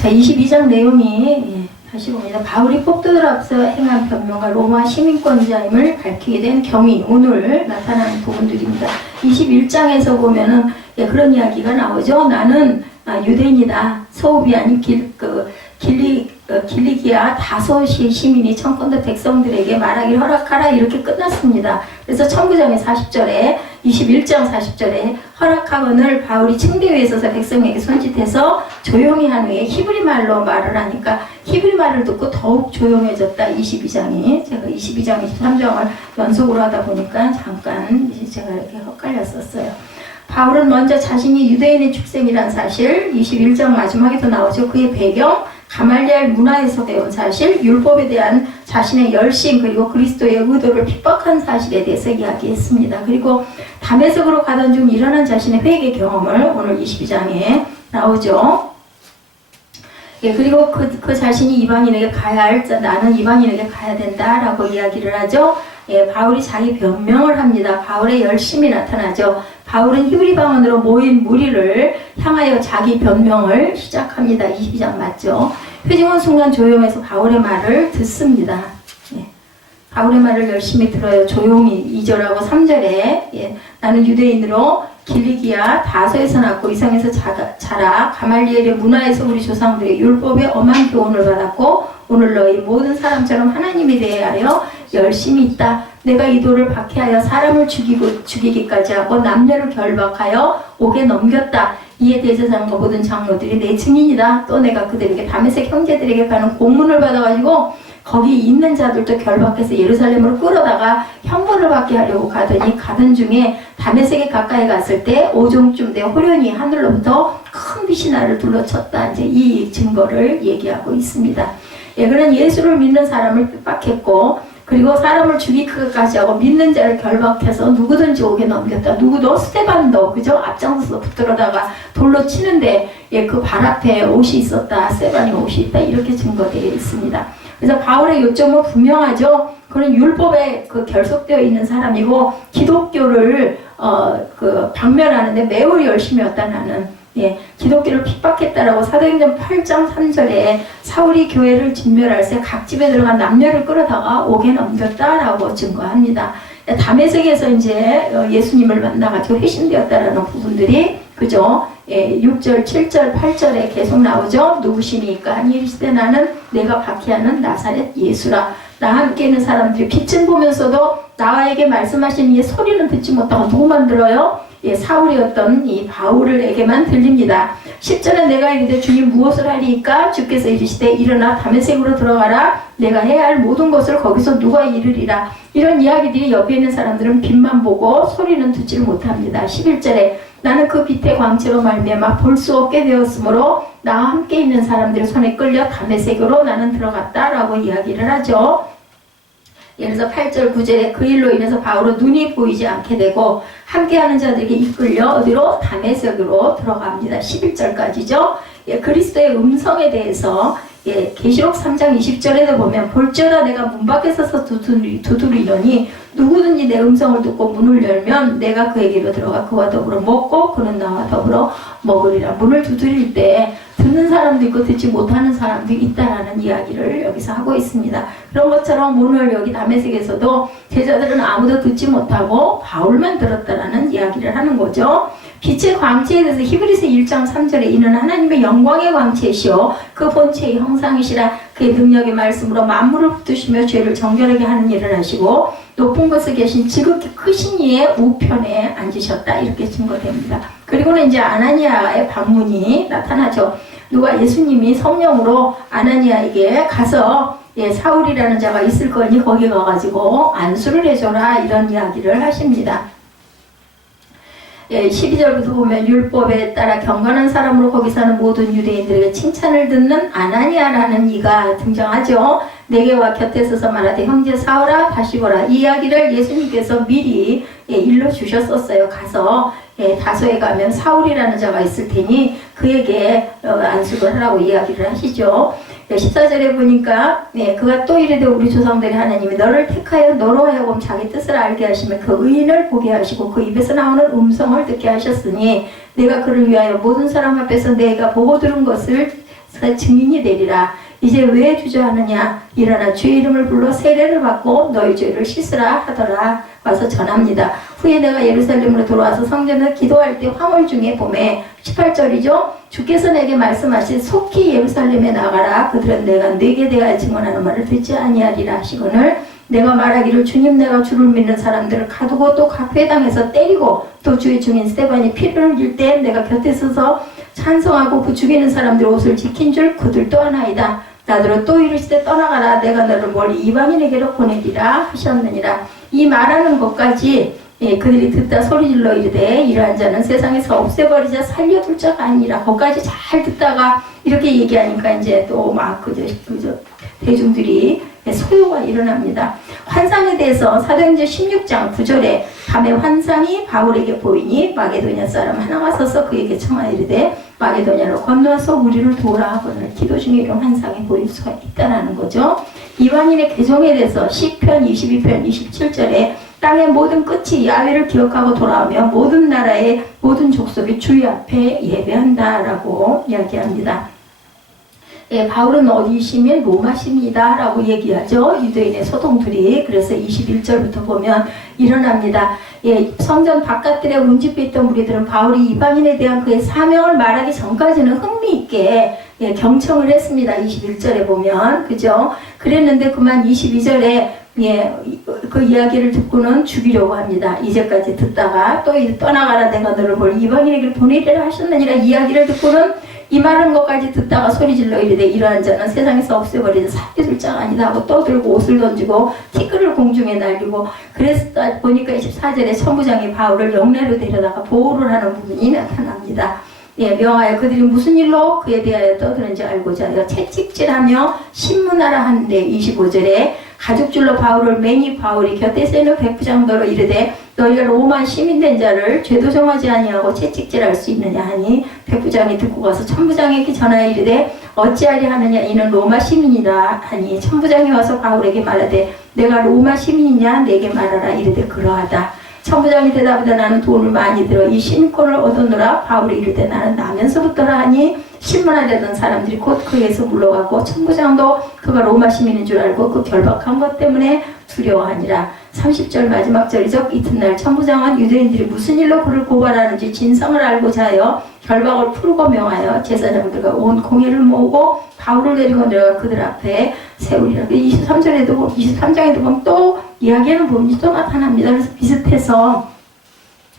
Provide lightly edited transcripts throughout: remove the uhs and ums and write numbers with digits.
자, 22장 내용이 다시 봅니다. 바울이 폭도들 앞서 행한 변명과 로마 시민권자임을 밝히게 된 경위, 오늘 나타나는 부분들입니다. 21장에서 보면은 그런 이야기가 나오죠. 나는 유대인이다. 서읍이 아닌 길리기아 다소시 시민이 청건도 백성들에게 말하기를 허락하라, 이렇게 끝났습니다. 그래서 청구장의 40절에 21장 40절에 허락하거늘 바울이 층대 위에 서서 백성에게 손짓해서 조용히 한 후에 히브리 말로 말을 하니까 히브리 말을 듣고 더욱 조용해졌다. 22장이 제가 22장 23장을 연속으로 하다 보니까 잠깐 제가 이렇게 헷갈렸었어요. 바울은 먼저 자신이 유대인의 출생이란 사실, 21장 마지막에도 나오죠. 그의 배경, 가말리엘 문화에서 배운 사실, 율법에 대한 자신의 열심, 그리고 그리스도의 의도를 핍박한 사실에 대해서 이야기했습니다. 그리고 다메섹으로 가던 중 일어난 자신의 회개 경험을 오늘 22장에 나오죠. 그리고 그 자신이 이방인에게 가야 할, 나는 이방인에게 가야 된다라고 이야기를 하죠. 바울이 자기 변명을 합니다. 바울의 열심이 나타나죠. 바울은 히브리 방언으로 모인 무리를 향하여 자기 변명을 시작합니다. 22장 맞죠? 회중은 순간 조용해서 바울의 말을 듣습니다. 바울의 말을 열심히 들어요. 조용히. 2절하고 3절에 나는 유대인으로 길리기아 다소에서 낳고 이성에서 자라 가말리엘의 문화에서 우리 조상들의 율법에 엄한 교훈을 받았고 오늘 너희 모든 사람처럼 하나님에 대하여 열심히 있다. 내가 이 돌을 박해하여 사람을 죽이기까지 하고 남녀를 결박하여 옥에 넘겼다. 이에 대제사장과 모든 장로들이 내 증인이다. 또 내가 그들에게 다메섹 형제들에게 가는 공문을 받아가지고 거기 있는 자들도 결박해서 예루살렘으로 끌어다가 형벌을 받게 하려고 가더니 가던 중에 다메섹에 가까이 갔을 때 오종쯤 돼 호련히 하늘로부터 큰 빛이 나를 둘러쳤다. 이제 이 증거를 얘기하고 있습니다. 그는 예수를 믿는 사람을 핍박했고 그리고 사람을 죽이기까지 하고 믿는 자를 결박해서 누구든지 옥에 넘겼다. 누구도 스데반도 그죠? 앞장서서 붙들어다가 돌로 치는데 그 발 앞에 옷이 있었다. 스데반의 옷이 있다. 이렇게 증거되어 있습니다. 그래서 바울의 요점은 분명하죠. 그는 율법에 결속되어 있는 사람이고 기독교를 방면하는데 매우 열심히였다. 나는 기독교를 핍박했다라고 사도행전 8장 3절에 사울이 교회를 진멸할 때 각 집에 들어간 남녀를 끌어다가 옥에 넘겼다라고 증거합니다. 다메섹에서 이제 예수님을 만나가지고 회심되었다라는 부분들이 그죠? 6절, 7절, 8절에 계속 나오죠. 누구시니까 하니 이르시되 나는 내가 박해하는 나사렛 예수라. 나와 함께 있는 사람들이 빛은 보면서도 나에게 말씀하시는 이 소리는 듣지 못하고 누구만 들어요? 사울이었던 이 바울에게만 들립니다. 10절에 내가 이르되 주님 무엇을 하리이까? 주께서 이르시되 일어나 다메섹으로 들어가라. 내가 해야 할 모든 것을 거기서 누가 이르리라. 이런 이야기들이 옆에 있는 사람들은 빛만 보고 소리는 듣지를 못합니다. 11절에 나는 그 빛의 광채로 말미암아 볼 수 없게 되었으므로 나와 함께 있는 사람들의 손에 끌려 다메섹으로 나는 들어갔다라고 이야기를 하죠. 예를 들어서 8절 9절에 그 일로 인해서 바울은 눈이 보이지 않게 되고 함께하는 자들에게 이끌려 어디로? 다메섹으로 들어갑니다. 11절까지죠. 그리스도의 음성에 대해서 계시록 3장 20절에도 보면 볼지어다 내가 문 밖에 서서 두드리노니 누구든지 내 음성을 듣고 문을 열면 내가 그에게로 들어가 그와 더불어 먹고 그는 나와 더불어 먹으리라. 문을 두드릴 때 듣는 사람도 있고 듣지 못하는 사람도 있다라는 이야기를 여기서 하고 있습니다. 그런 것처럼 오늘 여기 다메섹에서도 제자들은 아무도 듣지 못하고 바울만 들었다라는 이야기를 하는 거죠. 빛의 광채에 대해서 히브리서 1장 3절에 이는 하나님의 영광의 광채시오 그 본체의 형상이시라. 그의 능력의 말씀으로 만물을 붙드시며 죄를 정결하게 하는 일을 하시고 높은 곳에 계신 지극히 크신 이의 우편에 앉으셨다. 이렇게 증거됩니다. 그리고는 이제 아나니아의 방문이 나타나죠. 누가 예수님이 성령으로 아나니아에게 가서 사울이라는 자가 있을 거니 거기 가가지고 안수를 해줘라 이런 이야기를 하십니다. 12절부터 보면 율법에 따라 경건한 사람으로 거기 사는 모든 유대인들에게 칭찬을 듣는 아나니아라는 이가 등장하죠. 내게 와 곁에 서서 말하되 형제 사울아 다시 보라. 이 이야기를 예수님께서 미리 일러주셨었어요. 가서 다소에 가면 사울이라는 자가 있을 테니 그에게 안수를 하라고 이야기를 하시죠. 14절에 보니까 그가 또 이르되 우리 조상들의 하나님이 너를 택하여 너로 하여금 자기 뜻을 알게 하시며 그 의인을 보게 하시고 그 입에서 나오는 음성을 듣게 하셨으니 내가 그를 위하여 모든 사람 앞에서 내가 보고 들은 것을 증인이 되리라. 이제 왜 주저하느냐? 일어나 주의 이름을 불러 세례를 받고 너희 죄를 씻으라 하더라. 와서 전합니다. 후에 내가 예루살렘으로 돌아와서 성전에서 기도할 때 황홀 중에 봄에 18절이죠. 주께서 내게 말씀하신 속히 예루살렘에 나가라. 그들은 내가 네게 대하여 증언하는 말을 듣지 아니하리라 하시거늘 내가 말하기를 주님 내가 주를 믿는 사람들을 가두고 또 각 회당에서 때리고 또 주의 증인 스데반이 피를 흘릴 때 내가 곁에 서서 찬송하고 그 죽이는 사람들 옷을 지킨 줄 그들도 하나이다. 나더러 또 이르시되 떠나가라. 내가 너를 멀리 이방인에게로 보내리라 하셨느니라. 이 말하는 것까지 그들이 듣다 소리질러 이르되 이러한 자는 세상에서 없애버리자 살려둘 자가 아니라 거기까지 잘 듣다가 이렇게 얘기하니까 이제 또 막 그저 대중들이 소요가 일어납니다. 환상에 대해서 사도행전 16장 9절에 밤에 환상이 바울에게 보이니 마게도냐 사람 하나가 서서 그에게 청하여 이르되 마게도냐로 건너와서 우리를 도우라 하거늘 기도 중에 이런 환상이 보일 수가 있다는 거죠. 이방인의 개종에 대해서 시편 22편 27절에 땅의 모든 끝이 야훼를 기억하고 돌아오며 모든 나라의 모든 족속이 주의 앞에 예배한다라고 이야기합니다. 바울은 어디 시민? 로마 시민이다 라고 얘기하죠. 유대인의 소동들이. 그래서 21절부터 보면 일어납니다. 성전 바깥들에 운집해 있던 무리들은 바울이 이방인에 대한 그의 사명을 말하기 전까지는 흥미있게 경청을 했습니다. 21절에 보면 그죠? 그랬는데 그만 22절에 그 이야기를 듣고는 죽이려고 합니다. 이제까지 듣다가 또 떠나가라 내가 너를 볼 이방인에게 보내리라 하셨느니라 이야기를 듣고는 이 많은 것까지 듣다가 소리질러 이르되 이러한 자는 세상에서 없애버리자 살려둘 자가 아니다 하고 떠들고 옷을 던지고 티끌을 공중에 날리고 그랬다 보니까 24절에 천부장이 바울을 영내로 데려다가 보호를 하는 부분이 나타납니다. 명하여 그들이 무슨 일로 그에 대하여 떠드는지 알고자 하여 채찍질하며 신문하라 하는데 25절에 가죽줄로 바울을 매니 바울이 곁에 세는 백부장더러 이르되 너희가 로마 시민된 자를 죄도 정하지 아니하고 채찍질할 수 있느냐 하니 백부장이 듣고 가서 천부장에게 전하여 이르되 어찌하려 하느냐 이는 로마 시민이다 하니 천부장이 와서 바울에게 말하되 내가 로마 시민이냐 내게 말하라 이르되 그러하다. 천부장이 대답하되 나는 돈을 많이 들어 이 시민권을 얻었노라. 바울이 이르되 나는 나면서부터라 하니 신문하려던 사람들이 곧 그에서 물러가고 천부장도 그가 로마 시민인 줄 알고 그 결박한 것 때문에 두려워하니라. 30절 마지막 절이죠. 이튿날 천부장은 유대인들이 무슨 일로 그를 고발하는지 진상을 알고자 하여 결박을 풀고 명하여 제사장들과 온 공회를 모으고 바울을 데리고 내려가 그들 앞에 세우리라. 23장에도 보면 또 이야기하는 부분이 또 나타납니다. 그래서 비슷해서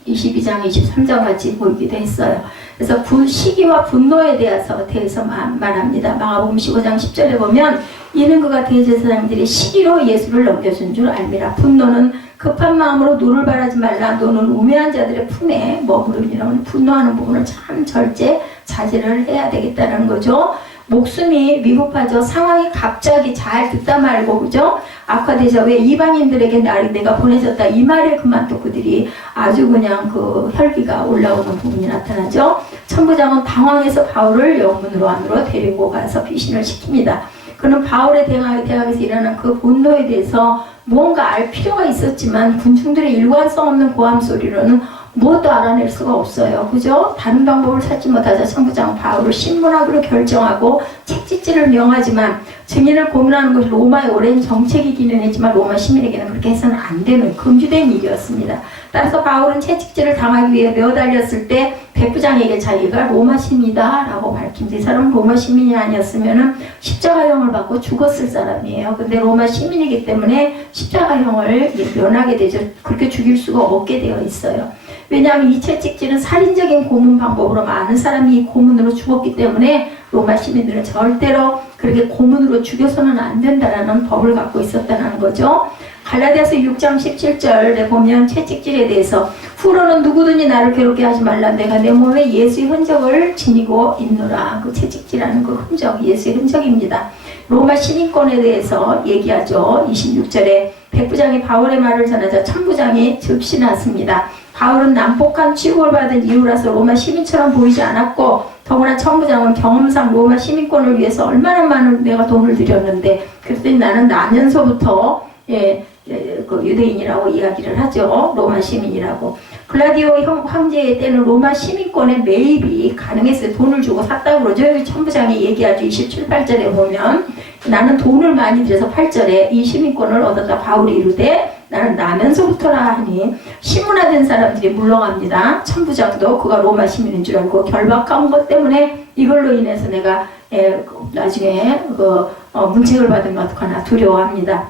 22장, 23장 같이 보이기도 했어요. 그래서 시기와 분노에 대해서 말합니다. 마가복음 15장 10절에 보면 이는 그가 대제사장들이 시기로 예수를 넘겨준 줄 알미라. 분노는 급한 마음으로 노를 바라지 말라. 너는 우매한 자들의 품에 머무름이라고 분노하는 부분을 참 절제 자제를 해야 되겠다는 거죠. 목숨이 위급하죠. 상황이 갑자기 잘 듣다 말고 그죠? 악화되자 왜 이방인들에게 내가 보내졌다 이 말에 그만 또 그들이 아주 그냥 그 혈기가 올라오는 부분이 나타나죠. 천부장은 당황해서 바울을 영문으로 안으로 데리고 가서 피신을 시킵니다. 그는 바울의 대학에서 일어난 그 분노에 대해서 무언가 알 필요가 있었지만 군중들의 일관성 없는 고함 소리로는 무엇도 알아낼 수가 없어요. 그죠? 다른 방법을 찾지 못하자 천부장은 바울을 신문하기로 결정하고 채찍질을 명하지만 증인을 고문하는 것이 로마의 오랜 정책이기는 했지만 로마 시민에게는 그렇게 해서는 안 되는 금지된 일이었습니다. 따라서 바울은 채찍질을 당하기 위해 매어달렸을 때 백부장에게 자기가 로마 시민이다 라고 밝힙니다. 이 사람은 로마 시민이 아니었으면 십자가형을 받고 죽었을 사람이에요. 근데 로마 시민이기 때문에 십자가형을 면하게 되죠. 그렇게 죽일 수가 없게 되어 있어요. 왜냐하면 이 채찍질은 살인적인 고문 방법으로 많은 사람이 이 고문으로 죽었기 때문에 로마 시민들은 절대로 그렇게 고문으로 죽여서는 안 된다라는 법을 갖고 있었다는 거죠. 갈라디아서 6장 17절에 보면 채찍질에 대해서 후로는 누구든지 나를 괴롭게 하지 말라. 내가 내 몸에 예수의 흔적을 지니고 있노라. 그 채찍질하는 그 흔적, 예수의 흔적입니다. 로마 시민권에 대해서 얘기하죠. 26절에 백부장이 바울의 말을 전하자 천부장이 즉시 났습니다. 바울은 난폭한 취급을 받은 이유라서 로마 시민처럼 보이지 않았고 더구나 천부장은 경험상 로마 시민권을 위해서 얼마나 많은 내가 돈을 들였는데 그랬더니 나는 나면서부터 그 유대인이라고 이야기를 하죠. 로마 시민이라고. 글라디오 황제의 때는 로마 시민권의 매입이 가능했어요. 돈을 주고 샀다고 그러죠. 여기 천부장이 얘기하죠. 27, 8절에 보면 나는 돈을 많이 들여서 8절에 이 시민권을 얻었다. 바울이 이르되 나는 나면서부터라 하니 시문화된 사람들이 물러갑니다. 천부장도 그가 로마 시민인 줄 알고 결박한 것 때문에 이걸로 인해서 내가 나중에 문책을 받으면 어떡하나 두려워합니다.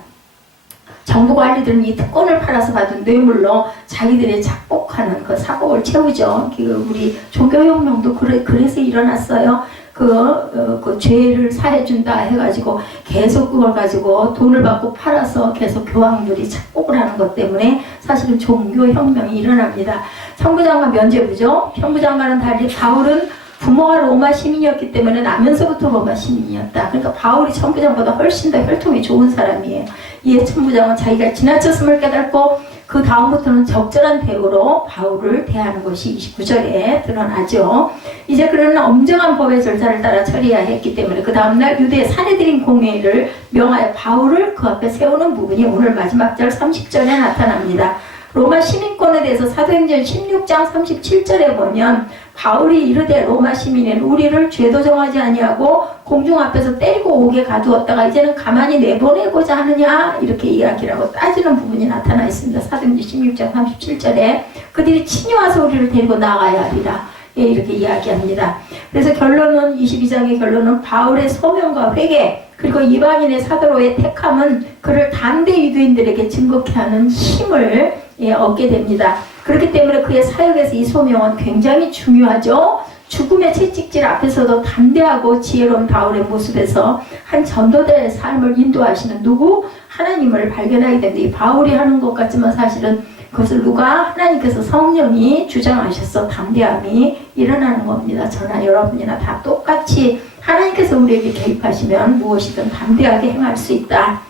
정부 관리들은 이 특권을 팔아서 받은 뇌물로 자기들이 작곡하는 그 사곡을 채우죠. 우리 종교혁명도 그래서 일어났어요. 그 죄를 사해준다 해가지고 계속 그걸 가지고 돈을 받고 팔아서 계속 교황들이 착복을 하는 것 때문에 사실은 종교혁명이 일어납니다. 천부장과 면죄부죠. 천부장과는 달리 바울은 부모가 로마 시민이었기 때문에 나면서부터 로마 시민이었다. 그러니까 바울이 천부장보다 훨씬 더 혈통이 좋은 사람이에요. 이에 천부장은 자기가 지나쳤음을 깨닫고 그 다음부터는 적절한 대우로 바울을 대하는 것이 29절에 드러나죠. 이제 그러는 엄정한 법의 절차를 따라 처리해야 했기 때문에 그 다음날 유대 사내들인 공회를 명하여 바울을 그 앞에 세우는 부분이 오늘 마지막 절 30절에 나타납니다. 로마 시민권에 대해서 사도행전 16장 37절에 보면 바울이 이르되 로마 시민은 우리를 죄도 정하지 아니하고 공중 앞에서 때리고 오게 가두었다가 이제는 가만히 내보내고자 하느냐 이렇게 이야기를 하고 따지는 부분이 나타나 있습니다. 사도행전 16장 37절에 그들이 친히 와서 우리를 데리고 나가야 하리라 이렇게 이야기합니다. 그래서 결론은 22장의 결론은 바울의 소명과 회개 그리고 이방인의 사도로의 택함은 그를 당대 유대인들에게 증거케 하는 힘을 얻게 됩니다. 그렇기 때문에 그의 사역에서 이 소명은 굉장히 중요하죠. 죽음의 채찍질 앞에서도 담대하고 지혜로운 바울의 모습에서 한 전도자의 삶을 인도하시는 누구? 하나님을 발견하게 됩니다. 이 바울이 하는 것 같지만 사실은 그것을 누가? 하나님께서 성령이 주장하셔서 담대함이 일어나는 겁니다. 저나 여러분이나 다 똑같이 하나님께서 우리에게 개입하시면 무엇이든 담대하게 행할 수 있다.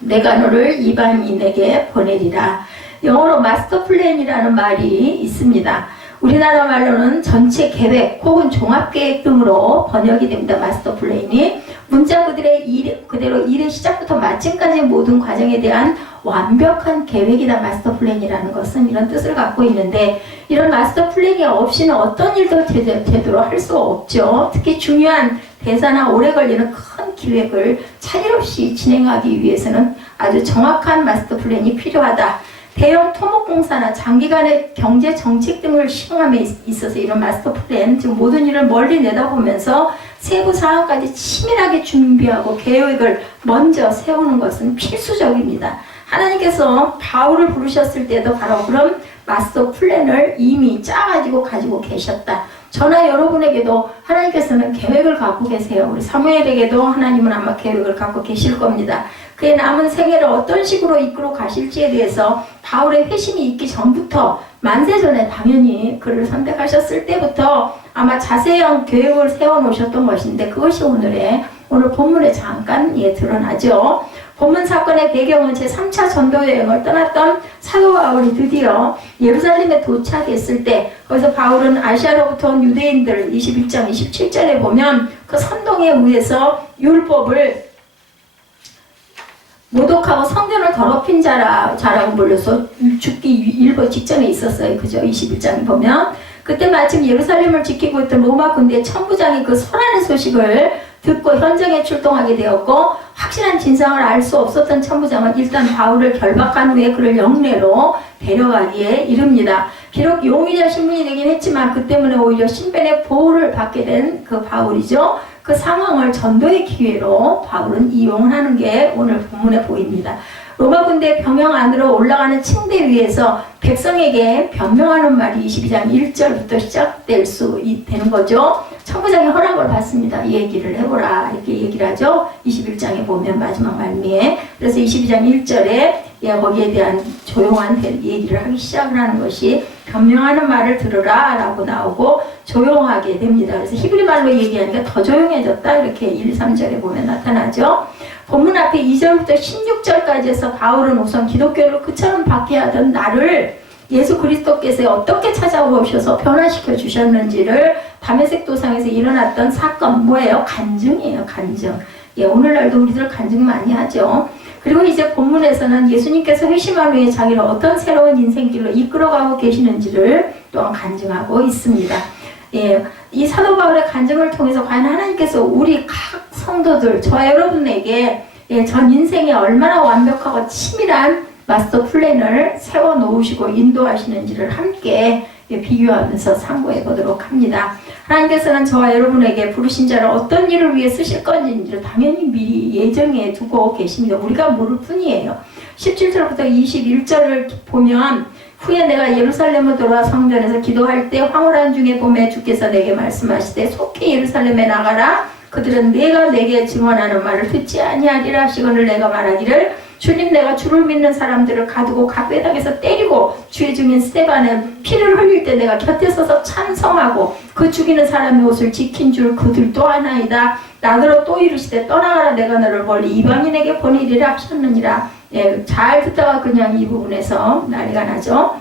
내가 너를 이방인에게 보내리라. 영어로 마스터 플랜이라는 말이 있습니다. 우리나라 말로는 전체 계획 혹은 종합 계획 등으로 번역이 됩니다. 마스터 플랜이 문자 그대로 일의 시작부터 마침까지 모든 과정에 대한 완벽한 계획이다. 마스터 플랜이라는 것은 이런 뜻을 갖고 있는데 이런 마스터 플랜이 없이는 어떤 일도 제대로 할 수가 없죠. 특히 중요한 대사나 오래 걸리는 큰 기획을 차질 없이 진행하기 위해서는 아주 정확한 마스터 플랜이 필요하다. 대형 토목공사나 장기간의 경제 정책 등을 시행함에 있어서 이런 마스터 플랜, 즉 모든 일을 멀리 내다보면서 세부 사항까지 치밀하게 준비하고 계획을 먼저 세우는 것은 필수적입니다. 하나님께서 바울을 부르셨을 때도 바로 그런 마스터 플랜을 이미 짜가지고 가지고 계셨다. 저나 여러분에게도 하나님께서는 계획을 갖고 계세요. 우리 사무엘에게도 하나님은 아마 계획을 갖고 계실 겁니다. 그의 남은 생애를 어떤 식으로 이끌어 가실지에 대해서 바울의 회심이 있기 전부터 만세 전에 당연히 그를 선택하셨을 때부터 아마 자세한 계획을 세워놓으셨던 것인데 그것이 오늘 본문에 잠깐 드러나죠. 본문 사건의 배경은 제3차 전도여행을 떠났던 사도 바울이 드디어 예루살렘에 도착했을 때 거기서 바울은 아시아로부터 온 유대인들 21장 27절에 보면 그 선동에 의해서 율법을 모독하고 성전을 더럽힌 자라고 불려서 죽기 일보 직전에 있었어요. 그죠? 21장에 보면 그때 마침 예루살렘을 지키고 있던 로마 군대 천부장이 그 소란의 소식을 듣고 현장에 출동하게 되었고 확실한 진상을 알 수 없었던 천부장은 일단 바울을 결박한 후에 그를 영내로 데려가기에 이릅니다. 비록 용의자 신분이 되긴 했지만 그 때문에 오히려 신변의 보호를 받게 된 그 바울이죠. 그 상황을 전도의 기회로 바울은 이용하는 게 오늘 본문에 보입니다. 로마 군대 병영 안으로 올라가는 층대 위에서 백성에게 변명하는 말이 22장 1절부터 시작될 수 되는 거죠. 천부장이 허락을 받습니다. 이 얘기를 해보라 이렇게 얘기를 하죠. 21장에 보면 마지막 말미에. 그래서 22장 1절에 거기에 대한 조용한 얘기를 하기 시작을 하는 것이 변명하는 말을 들으라 라고 나오고 조용하게 됩니다. 그래서 히브리 말로 얘기하니까 더 조용해졌다 이렇게 1, 3절에 보면 나타나죠. 본문 앞에 2절부터 16절까지 해서 바울은 우선 기독교를 그처럼 박해하던 나를 예수 그리스도께서 어떻게 찾아오셔서 변화시켜 주셨는지를 다메섹 도상에서 일어났던 사건 뭐예요? 간증이에요. 간증. 오늘날도 우리들 간증 많이 하죠. 그리고 이제 본문에서는 예수님께서 회심한 후에 자기를 어떤 새로운 인생길로 이끌어가고 계시는지를 또한 간증하고 있습니다. 예, 이 사도 바울의 간증을 통해서 과연 하나님께서 우리 각 성도들, 저와 여러분에게 전 인생에 얼마나 완벽하고 치밀한 마스터 플랜을 세워놓으시고 인도하시는지를 함께 비교하면서 상고해 보도록 합니다. 하나님께서는 저와 여러분에게 부르신 자를 어떤 일을 위해 쓰실 건지를 당연히 미리 예정해 두고 계십니다. 우리가 모를 뿐이에요. 17절부터 21절을 보면 후에 내가 예루살렘으로 돌아와 성전에서 기도할 때 황홀한 중에 봄에 주께서 내게 말씀하시되 속히 예루살렘에 나가라. 그들은 내가 내게 증언하는 말을 듣지 아니하리라 하시거늘 내가 말하기를 주님 내가 주를 믿는 사람들을 가두고 각 회당에서 때리고 주의 증인 스데반의 피를 흘릴 때 내가 곁에 서서 찬성하고 그 죽이는 사람의 옷을 지킨 줄 그들도 아나이다. 나더러 또 이르시되 떠나가라 내가 너를 멀리 이방인에게 보내리라 하셨느니라. 예, 잘 듣다가 그냥 이 부분에서 난리가 나죠.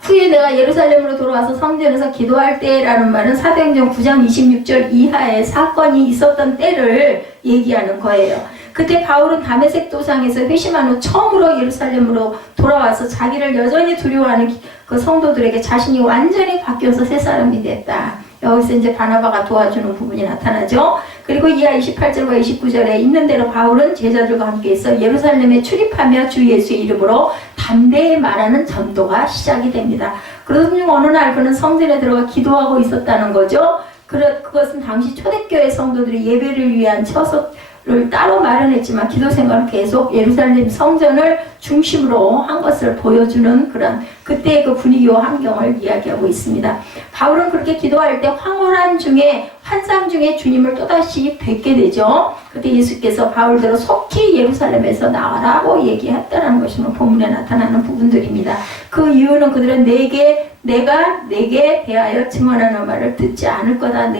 후에 내가 예루살렘으로 돌아와서 성전에서 기도할 때라는 말은 사도행전 9장 26절 이하의 사건이 있었던 때를 얘기하는 거예요. 그때 바울은 다메섹 도상에서 회심한 후 처음으로 예루살렘으로 돌아와서 자기를 여전히 두려워하는 그 성도들에게 자신이 완전히 바뀌어서 새 사람이 됐다. 여기서 이제 바나바가 도와주는 부분이 나타나죠. 그리고 이하 28절과 29절에 있는 대로 바울은 제자들과 함께 있어 예루살렘에 출입하며 주 예수의 이름으로 담대히 말하는 전도가 시작이 됩니다. 그러던 중 어느 날 그는 성전에 들어가 기도하고 있었다는 거죠. 그것은 당시 초대교회 성도들이 예배를 위한 처소를 따로 마련했지만 기도 생활은 계속 예루살렘 성전을 중심으로 한 것을 보여주는 그런 그때의 그 분위기와 환경을 이야기하고 있습니다. 바울은 그렇게 기도할 때 황홀한 중에 환상 중에 주님을 또다시 뵙게 되죠. 그때 예수께서 바울대로 속히 예루살렘에서 나와라고 얘기했다는 것이 본문에 나타나는 부분들입니다. 그 이유는 그들은 내가 내게 대하여 증언하는 말을 듣지 않을 거다.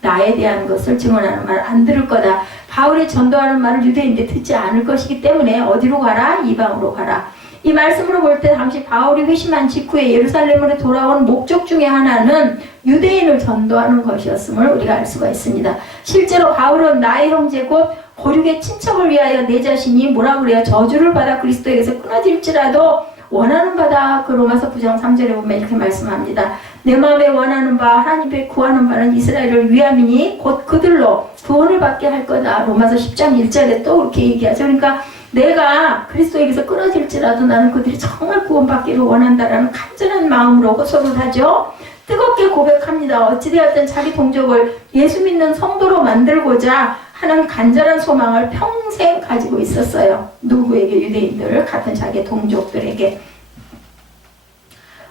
나에 대한 것을 증언하는 말을 안 들을 거다. 바울이 전도하는 말을 유대인들 듣지 않을 것이기 때문에 어디로 가라? 이방으로 가라. 이 말씀으로 볼 때 당시 바울이 회심한 직후에 예루살렘으로 돌아온 목적 중에 하나는 유대인을 전도하는 것이었음을 우리가 알 수가 있습니다. 실제로 바울은 나의 형제 곧 고륙의 친척을 위하여 내 자신이 뭐라 그래요? 저주를 받아 그리스도에게서 끊어질지라도 원하는 바다. 그 로마서 9장 3절에 보면 이렇게 말씀합니다. 내 마음에 원하는 바 하나님께 구하는 바는 이스라엘을 위함이니 곧 그들로 구원을 받게 할 거다. 로마서 10장 1절에 또 그렇게 얘기하죠. 그러니까 내가 그리스도에게서 끊어질지라도 나는 그들이 정말 구원받기를 원한다라는 간절한 마음으로 호소를 하죠. 뜨겁게 고백합니다. 어찌되었든 자기 동족을 예수 믿는 성도로 만들고자 하는 간절한 소망을 평생 가지고 있었어요. 누구에게? 유대인들, 같은 자기 동족들에게.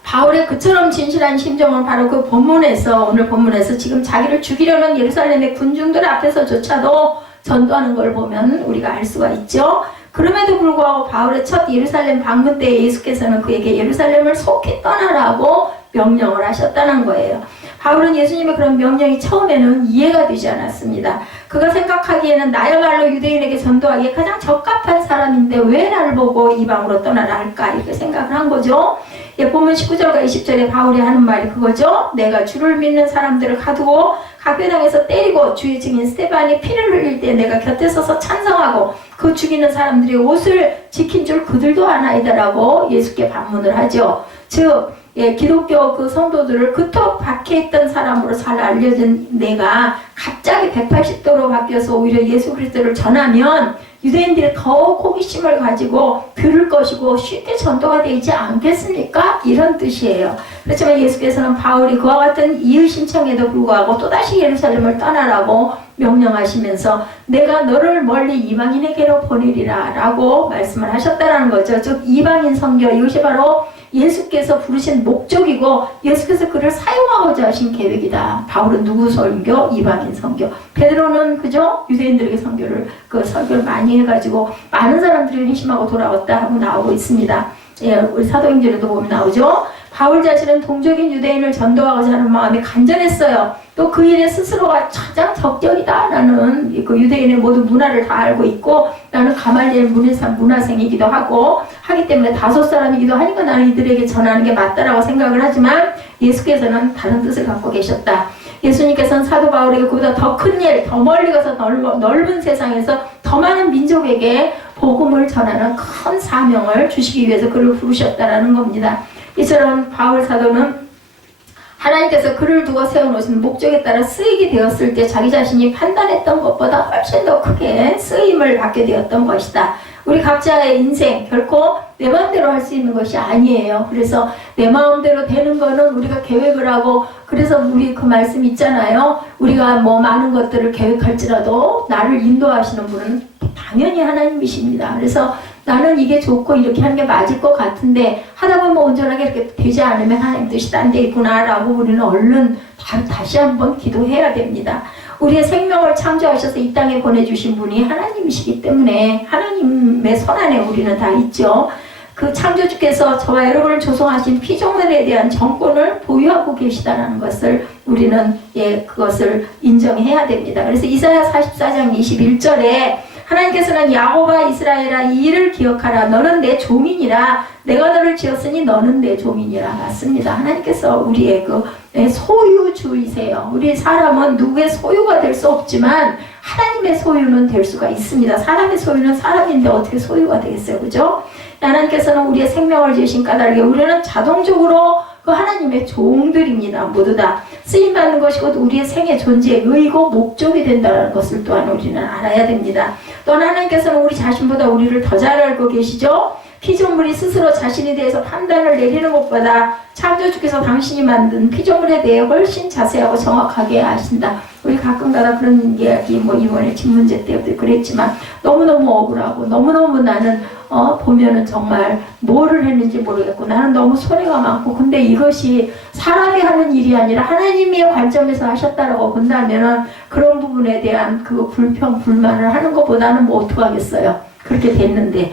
바울의 그처럼 진실한 심정은 바로 그 본문에서, 오늘 본문에서 지금 자기를 죽이려는 예루살렘의 군중들 앞에서조차도 전도하는 걸 보면 우리가 알 수가 있죠. 그럼에도 불구하고 바울의 첫 예루살렘 방문 때 예수께서는 그에게 예루살렘을 속히 떠나라고 명령을 하셨다는 거예요. 바울은 예수님의 그런 명령이 처음에는 이해가 되지 않았습니다. 그가 생각하기에는 나야말로 유대인에게 전도하기에 가장 적합한 사람인데 왜 나를 보고 이방으로 떠나라 할까 이렇게 생각을 한 거죠. 예, 보면 19절과 20절에 바울이 하는 말이 그거죠. 내가 주를 믿는 사람들을 가두고 각 회당에서 때리고 주의 증인 스데반이 피를 흘릴 때 내가 곁에 서서 찬성하고 그 죽이는 사람들이 옷을 지킨 줄 그들도 아나이다라고 예수께 반문을 하죠. 즉 기독교 그 성도들을 그토록 박해했던 사람으로 잘 알려진 내가 갑자기 180도로 바뀌어서 오히려 예수 그리스도를 전하면 유대인들이 더 호기심을 가지고 들을 것이고 쉽게 전도가 되지 않겠습니까? 이런 뜻이에요. 그렇지만 예수께서는 바울이 그와 같은 이의 신청에도 불구하고 또다시 예루살렘을 떠나라고 명령하시면서 내가 너를 멀리 이방인에게로 보내리라 라고 말씀을 하셨다는 거죠. 즉 이방인 선교, 이것이 바로 예수께서 부르신 목적이고 예수께서 그를 사용하고자 하신 계획이다. 바울은 누구 선교? 이방인 선교. 베드로는 그죠? 유대인들에게 설교를 많이 해가지고 많은 사람들이 회심하고 돌아왔다 하고 나오고 있습니다. 예, 우리 사도행전에도 보면 나오죠. 바울 자신은 동족인 유대인을 전도하고자 하는 마음이 간절했어요. 또 그 일에 스스로가 가장 적절이다라는 그 유대인의 모든 문화를 다 알고 있고 나는 가말리엘 문화생이기도 하기 때문에 다섯 사람이기도 하니까 나는 이들에게 전하는 게 맞다라고 생각을 하지만 예수께서는 다른 뜻을 갖고 계셨다. 예수님께서는 사도 바울에게 그보다 더 큰 일, 더 멀리 가서 넓은 세상에서 더 많은 민족에게 복음을 전하는 큰 사명을 주시기 위해서 그를 부르셨다라는 겁니다. 이처럼 바울 사도는 하나님께서 그를 두고 세워놓으신 목적에 따라 쓰이게 되었을 때 자기 자신이 판단했던 것보다 훨씬 더 크게 쓰임을 받게 되었던 것이다. 우리 각자의 인생 결코 내 마음대로 할 수 있는 것이 아니에요. 그래서 내 마음대로 되는 거는 우리가 계획을 하고, 그래서 우리 그 말씀 있잖아요. 우리가 뭐 많은 것들을 계획할지라도 나를 인도하시는 분은 당연히 하나님이십니다. 그래서 나는 이게 좋고 이렇게 하는 게 맞을 것 같은데 하다 보면 온전하게 이렇게 되지 않으면 하나님 뜻이 딴 데 있구나 라고 우리는 얼른 다시 한번 기도해야 됩니다. 우리의 생명을 창조하셔서 이 땅에 보내주신 분이 하나님이시기 때문에 하나님의 손안에 우리는 다 있죠. 그 창조주께서 저와 여러분을 조성하신 피조물에 대한 정권을 보유하고 계시다는 것을 우리는 그것을 인정해야 됩니다. 그래서 이사야 44장 21절에 하나님께서는 야곱아 이스라엘아 이 일을 기억하라. 너는 내 종이니라. 내가 너를 지었으니 너는 내 종이니라. 맞습니다. 하나님께서 우리의 그 소유주이세요. 우리 사람은 누구의 소유가 될 수 없지만 하나님의 소유는 될 수가 있습니다. 사람의 소유는 사람인데 어떻게 소유가 되겠어요, 그죠? 하나님께서는 우리의 생명을 주신 까닭에 우리는 자동적으로 그 하나님의 종들입니다. 모두 다 쓰임받는 것이 곧 우리의 생의 존재의 의의고 목적이 된다는 것을 또한 우리는 알아야 됩니다. 또한 하나님께서는 우리 자신보다 우리를 더 잘 알고 계시죠. 피조물이 스스로 자신에 대해서 판단을 내리는 것보다 창조주께서 당신이 만든 피조물에 대해 훨씬 자세하고 정확하게 아신다. 우리 가끔가다 그런 이야기, 뭐 이번에 집 문제 때도 그랬지만 너무너무 억울하고 너무너무 나는 보면은 정말 뭐를 했는지 모르겠고 나는 너무 손해가 많고, 근데 이것이 사람이 하는 일이 아니라 하나님의 관점에서 하셨다라고 본다면은 그런 부분에 대한 그 불평 불만을 하는 것보다는 뭐 어떡하겠어요. 그렇게 됐는데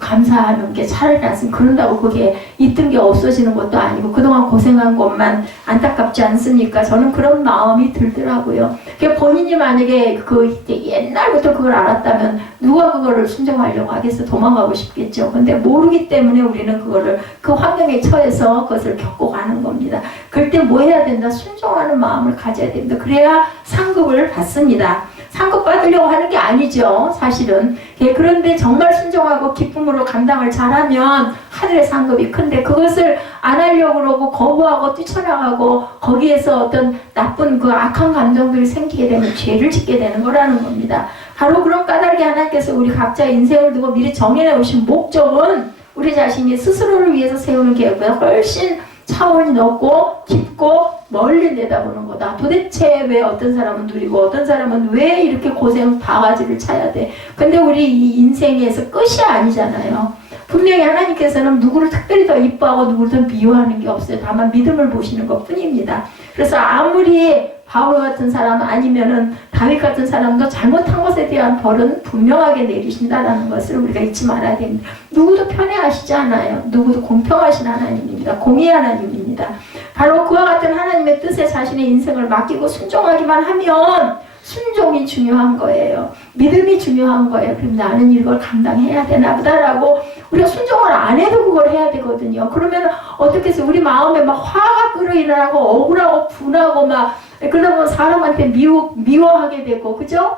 감사하는 게 차라리 낫습니다. 그런다고 그게 있던 게 없어지는 것도 아니고 그동안 고생한 것만 안타깝지 않습니까? 저는 그런 마음이 들더라고요. 본인이 만약에 옛날부터 그걸 알았다면 누가 그거를 순종하려고 하겠어? 도망가고 싶겠죠. 근데 모르기 때문에 우리는 그거를 그 환경에 처해서 그것을 겪고 가는 겁니다. 그럴 때 뭐 해야 된다? 순종하는 마음을 가져야 됩니다. 그래야 상급을 받습니다. 상급 받으려고 하는 게 아니죠, 사실은. 그런데 정말 순종하고 기쁨으로 감당을 잘하면 하늘의 상급이 큰데 그것을 안 하려고 그러고 거부하고 뛰쳐나가고 거기에서 어떤 나쁜 그 악한 감정들이 생기게 되면 죄를 짓게 되는 거라는 겁니다. 바로 그런 까닭에 하나님께서 우리 각자의 인생을 두고 미리 정해놓으신 목적은 우리 자신이 스스로를 위해서 세우는 계획보다 훨씬 차원이 높고 깊고 멀리 내다보는 거다. 도대체 왜 어떤 사람은 누리고 어떤 사람은 왜 이렇게 고생 바가지를 차야 돼. 근데 우리 이 인생에서 끝이 아니잖아요. 분명히 하나님께서는 누구를 특별히 더 이뻐하고 누구를 더 미워하는 게 없어요. 다만 믿음을 보시는 것 뿐입니다. 그래서 아무리 바울 같은 사람 아니면은 다윗 같은 사람도 잘못한 것에 대한 벌은 분명하게 내리신다는 것을 우리가 잊지 말아야 됩니다. 누구도 편애하시지 않아요. 누구도 공평하신 하나님입니다. 공의 하나님입니다. 바로 그와 같은 하나님의 뜻에 자신의 인생을 맡기고 순종하기만 하면 순종이 중요한 거예요. 믿음이 중요한 거예요. 그럼 나는 이걸 감당해야 되나 보다라고 우리가 순종을 안 해도 그걸 해야 되거든요. 그러면 어떻게 해서 우리 마음에 막 화가 끓어일어나고 억울하고 분하고 막 그러다 보면 사람한테 미워하게 되고, 그죠?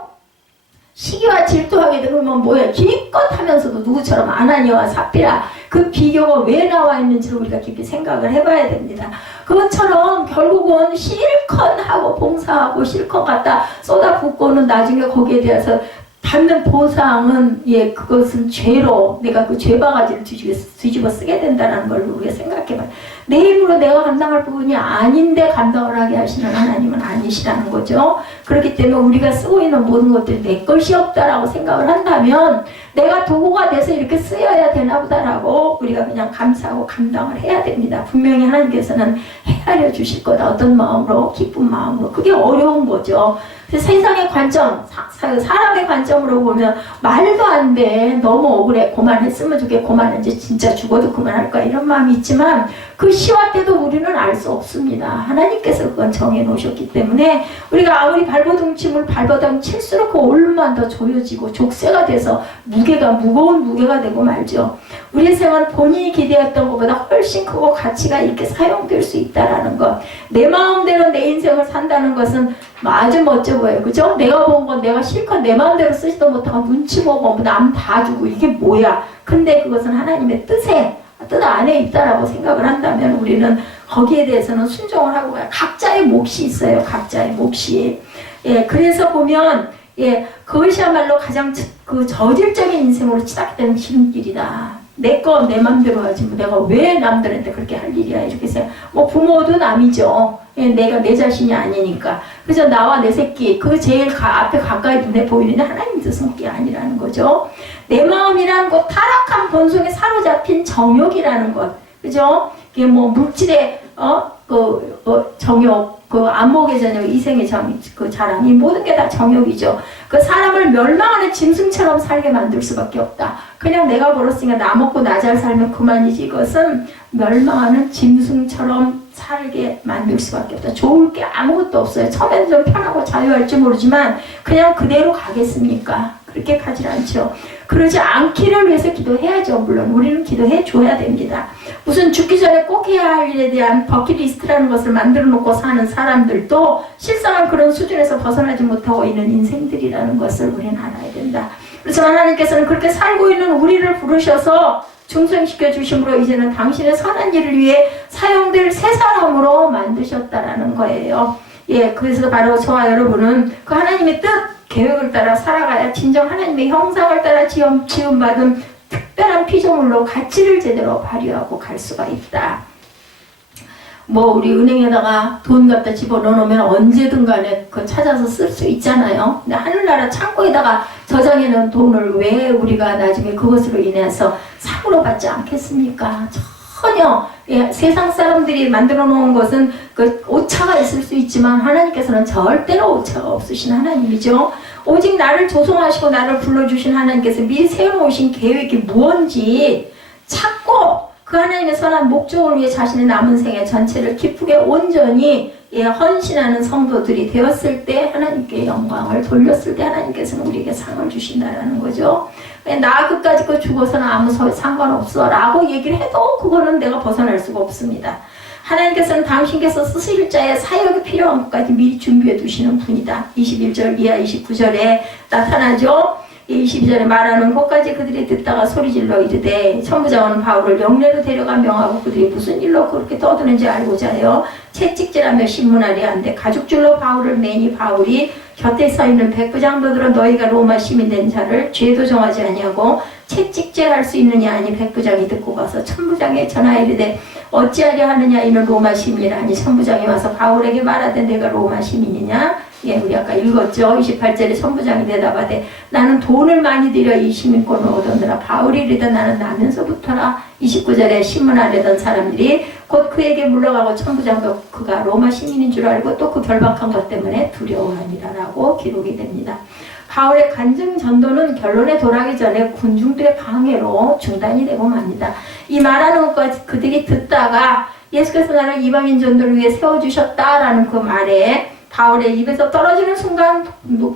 시기와 질투하게 되고, 그러면 뭐야? 기껏 하면서도 누구처럼 아나니아와 삽비라 그 비교가 왜 나와 있는지를 우리가 깊이 생각을 해봐야 됩니다. 그것처럼 결국은 실컷 하고 봉사하고 실컷 갖다 쏟아붓고는 나중에 거기에 대해서 받는 보상은 그것은 죄로 내가 그 죄바가지를 뒤집어 쓰게 된다는 걸 우리가 생각해봐요. 내 힘으로 내가 감당할 부분이 아닌데 감당을 하게 하시는 하나님은 아니시라는 거죠. 그렇기 때문에 우리가 쓰고 있는 모든 것들이 내 것이 없다라고 생각을 한다면 내가 도구가 돼서 이렇게 쓰여야 되나 보다라고 우리가 그냥 감사하고 감당을 해야 됩니다. 분명히 하나님께서는 헤아려 주실 거다. 어떤 마음으로? 기쁜 마음으로. 그게 어려운 거죠. 세상의 관점, 사람의 관점으로 보면 말도 안 돼. 너무 억울해. 그만했으면 좋겠고 그만했지. 진짜 죽어도 그만할 거야. 이런 마음이 있지만 그 시와 때도 우리는 알 수 없습니다. 하나님께서 그건 정해놓으셨기 때문에 우리가 아무리 발버둥침을 발버둥 칠수록 그 올름만 더 조여지고 족쇄가 돼서 무거운 무게가 되고 말죠. 우리의 생은 본인이 기대했던 것보다 훨씬 크고 가치가 있게 사용될 수 있다는 것. 내 마음대로 내 인생을 산다는 것은 아주 멋져 보여요. 그죠? 내가 본 건 내가 실컷 내 마음대로 쓰지도 못하고 눈치 보고 남 다 주고 이게 뭐야. 근데 그것은 하나님의 뜻 안에 있다라고 생각을 한다면 우리는 거기에 대해서는 순종을 하고 가요. 각자의 몫이 있어요. 각자의 몫이. 예, 그래서 보면 그것이야말로 가장 그 저질적인 인생으로 치닫게 지름길이다. 내 거 내 맘대로 하지 뭐 내가 왜 남들한테 그렇게 할 일이야 이렇게 생각. 뭐 부모도 남이죠. 내가 내 자신이 아니니까. 그래서 나와 내 새끼 그거 제일 앞에 가까이 눈에 보이는데 하나님 뜻은 그게 아니라는 거죠. 내 마음이라는 것 타락한 본성에 사로잡힌 정욕이라는 것. 그죠? 그게 뭐 물질의 정욕, 그 안목의 정욕, 이생의 정욕, 그 자랑, 이 모든 게 다 정욕이죠. 그 사람을 멸망하는 짐승처럼 살게 만들 수밖에 없다. 그냥 내가 벌었으니까 나 먹고 나 잘 살면 그만이지. 이것은 멸망하는 짐승처럼 살게 만들 수밖에 없다. 좋을 게 아무것도 없어요. 처음에는 좀 편하고 자유할지 모르지만 그냥 그대로 가겠습니까? 그렇게 가지 않죠. 그러지 않기를 위해서 기도해야죠. 물론 우리는 기도해 줘야 됩니다. 무슨 죽기 전에 꼭 해야 할 일에 대한 버킷리스트라는 것을 만들어 놓고 사는 사람들도 실상은 그런 수준에서 벗어나지 못하고 있는 인생들이라는 것을 우리는 알아야 된다. 그래서 하나님께서는 그렇게 살고 있는 우리를 부르셔서 중생시켜 주심으로 이제는 당신의 선한 일을 위해 사용될 새 사람으로 만드셨다라는 거예요. 그래서 바로 저와 여러분은 그 하나님의 뜻, 계획을 따라 살아가야 진정 하나님의 형상을 따라 지음받은 특별한 피조물로 가치를 제대로 발휘하고 갈 수가 있다. 뭐 우리 은행에다가 돈 갖다 집어넣으면 언제든 간에 그 찾아서 쓸 수 있잖아요. 근데 하늘나라 창고에다가 저장해놓은 돈을 왜 우리가 나중에 그것으로 인해서 상으로 받지 않겠습니까? 전혀 세상 사람들이 만들어 놓은 것은 그 오차가 있을 수 있지만 하나님께서는 절대로 오차가 없으신 하나님이죠. 오직 나를 조성하시고 나를 불러주신 하나님께서 미리 세워놓으신 계획이 무언지 찾고 그 하나님의 선한 목적을 위해 자신의 남은 생애 전체를 기쁘게 온전히 헌신하는 성도들이 되었을 때 하나님께 영광을 돌렸을 때 하나님께서는 우리에게 상을 주신다는 거죠. 나 끝까지 죽어서는 아무 상관없어 라고 얘기를 해도 그거는 내가 벗어날 수가 없습니다. 하나님께서는 당신께서 쓰실 자의 사역이 필요한 것까지 미리 준비해 두시는 분이다. 21절 이하 29절에 나타나죠. 22절에 말하는 것까지 그들이 듣다가 소리질러 이르되 천부장은 바울을 영내로 데려가 명하고 그들이 무슨 일로 그렇게 떠드는지 알고자 하여 채찍질하며 신문하려 한데 가죽줄로 바울을 매니 바울이 곁에 서 있는 백부장도들은 너희가 로마 시민 된 자를 죄도 정하지 아니하고 채찍질할 수 있느냐 하니 백부장이 듣고 가서 천부장에 전하여 이르되 어찌하려 하느냐 이는 로마 시민이라 하니 천부장이 와서 바울에게 말하되 내가 로마 시민이냐. 우리 아까 읽었죠. 28절에 천부장이 대답하되 나는 돈을 많이 들여 이 시민권을 얻었느라 바울이 이르되 나는 나면서부터라. 29절에 신문하려던 사람들이 곧 그에게 물러가고 천부장도 그가 로마 시민인 줄 알고 또 그 결박한 것 때문에 두려워하니라 라고 기록이 됩니다. 바울의 간증 전도는 결론에 돌아가기 전에 군중들의 방해로 중단이 되고 맙니다. 이 말하는 것까지 그들이 듣다가 예수께서 나를 이방인 전도를 위해 세워주셨다라는 그 말에 바울의 입에서 떨어지는 순간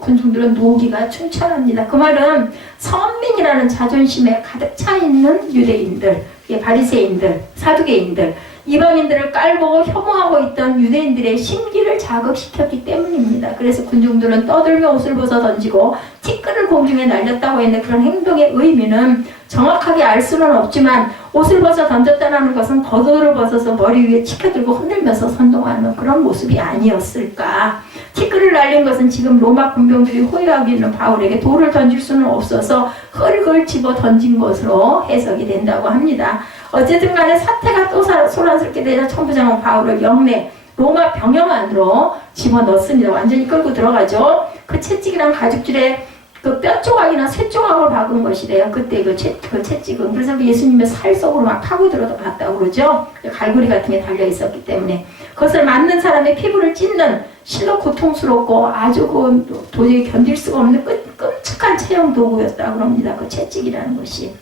군중들은 노기가 충천합니다. 그 말은 선민이라는 자존심에 가득 차 있는 유대인들, 바리새인들, 사두개인들, 이방인들을 깔보고 혐오하고 있던 유대인들의 심기를 자극시켰기 때문입니다. 그래서 군중들은 떠들며 옷을 벗어 던지고 티끌을 공중에 날렸다고 했는데 그런 행동의 의미는 정확하게 알 수는 없지만 옷을 벗어 던졌다는 것은 겉옷을 벗어서 머리 위에 치켜들고 흔들면서 선동하는 그런 모습이 아니었을까. 티끌을 날린 것은 지금 로마 군병들이 호위하고 있는 바울에게 돌을 던질 수는 없어서 흙을 집어 던진 것으로 해석이 된다고 합니다. 어쨌든 간에 사태가 또 소란스럽게 되자 천부장은 바울을 영내 로마 병영 안으로 집어넣습니다. 완전히 끌고 들어가죠. 그 채찍이랑 가죽줄에 그 뼈 조각이나 쇠 조각을 박은 것이래요. 그때 그 채찍은. 그래서 예수님의 살 속으로 막 파고 들어갔다고 그러죠. 갈고리 같은 게 달려 있었기 때문에. 그것을 맞는 사람의 피부를 찢는 실로 고통스럽고 아주 도저히 견딜 수가 없는 끔찍한 체형 도구였다고 합니다. 그 채찍이라는 것이.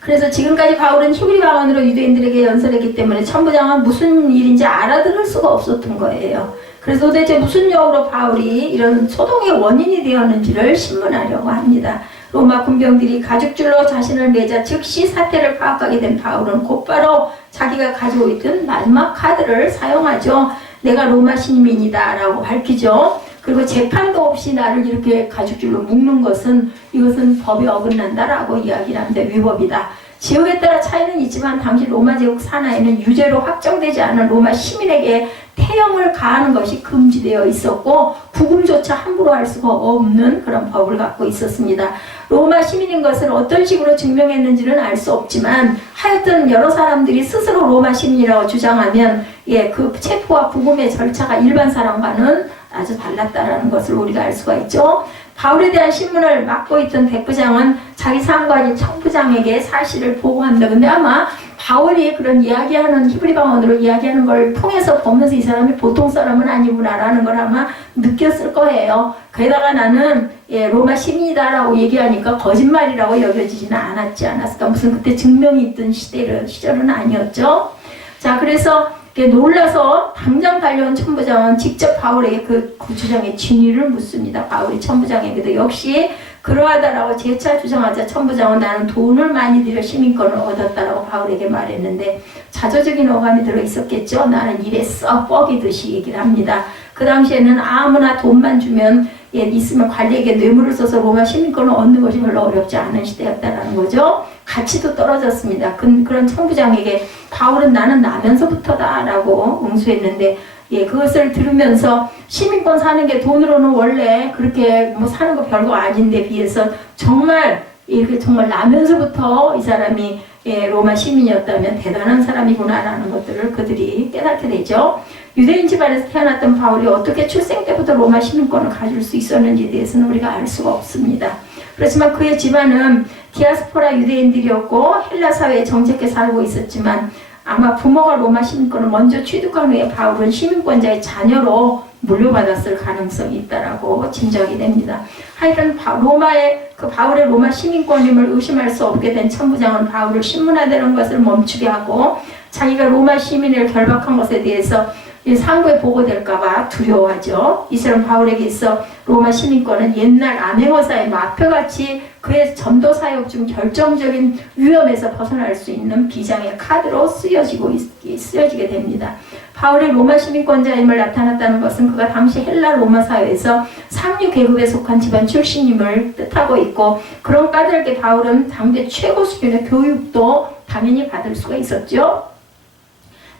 그래서 지금까지 바울은 휴리 방언으로 유대인들에게 연설했기 때문에 천부장은 무슨 일인지 알아들을 수가 없었던 거예요. 그래서 도대체 무슨 여우로 바울이 이런 소동의 원인이 되었는지를 신문하려고 합니다. 로마 군병들이 가죽줄로 자신을 매자 즉시 사태를 파악하게 된 바울은 곧바로 자기가 가지고 있던 마지막 카드를 사용하죠. 내가 로마 시민이다 라고 밝히죠. 그리고 재판도 없이 나를 이렇게 가죽줄로 묶는 것은 이것은 법에 어긋난다라고 이야기를 합니다. 위법이다. 지역에 따라 차이는 있지만 당시 로마 제국 산하에는 유죄로 확정되지 않은 로마 시민에게 태형을 가하는 것이 금지되어 있었고 구금조차 함부로 할 수가 없는 그런 법을 갖고 있었습니다. 로마 시민인 것을 어떤 식으로 증명했는지는 알 수 없지만 하여튼 여러 사람들이 스스로 로마 시민이라고 주장하면 그 체포와 구금의 절차가 일반 사람과는 아주 달랐다라는 것을 우리가 알 수가 있죠. 바울에 대한 신문을 맡고 있던 백부장은 자기 상관인 청부장에게 사실을 보고합니다. 근데 아마 바울이 그런 이야기하는 히브리 방언으로 이야기하는 걸 통해서 보면서 이 사람이 보통 사람은 아니구나라는 걸 아마 느꼈을 거예요. 게다가 나는 로마 시민이다라고 얘기하니까 거짓말이라고 여겨지지는 않았을까. 무슨 그때 증명이 있던 시절은 아니었죠. 자, 그래서 놀라서 당장 달려온 천부장은 직접 바울에게 그 주장의 진위를 묻습니다. 바울이 천부장에게도 역시 그러하다라고 재차 주장하자 천부장은 나는 돈을 많이 들여 시민권을 얻었다라고 바울에게 말했는데 자조적인 어감이 들어있었겠죠. 나는 이랬어 뻐기듯이 얘기를 합니다. 그 당시에는 아무나 돈만 주면 있으면 관리에게 뇌물을 써서 로마 시민권을 얻는 것이 별로 어렵지 않은 시대였다라는 거죠. 가치도 떨어졌습니다. 그런 천부장에게 바울은 나는 나면서부터다 라고 응수했는데 그것을 들으면서 시민권 사는 게 돈으로는 원래 그렇게 사는 거 별거 아닌데 비해서 정말 나면서부터 이 사람이 로마 시민이었다면 대단한 사람이구나라는 것들을 그들이 깨닫게 되죠. 유대인 집안에서 태어났던 바울이 어떻게 출생 때부터 로마 시민권을 가질 수 있었는지에 대해서는 우리가 알 수가 없습니다. 그렇지만 그의 집안은 디아스포라 유대인들이었고 헬라 사회에 정착해 살고 있었지만 아마 부모가 로마 시민권을 먼저 취득한 후에 바울은 시민권자의 자녀로 물려받았을 가능성이 있다라고 짐작이 됩니다. 하여간 바울의 로마 시민권임을 의심할 수 없게 된 천부장은 바울을 신문화되는 것을 멈추게 하고 자기가 로마 시민을 결박한 것에 대해서 상부에 보고될까봐 두려워하죠. 이 사람 바울에게 있어 로마 시민권은 옛날 암행어사의 마표같이 그의 전도 사역 중 결정적인 위험에서 벗어날 수 있는 비장의 카드로 쓰여지게 됩니다. 바울이 로마 시민권자임을 나타났다는 것은 그가 당시 헬라 로마 사회에서 상류 계급에 속한 집안 출신임을 뜻하고 있고 그런 까닭에 바울은 당대 최고 수준의 교육도 당연히 받을 수가 있었죠.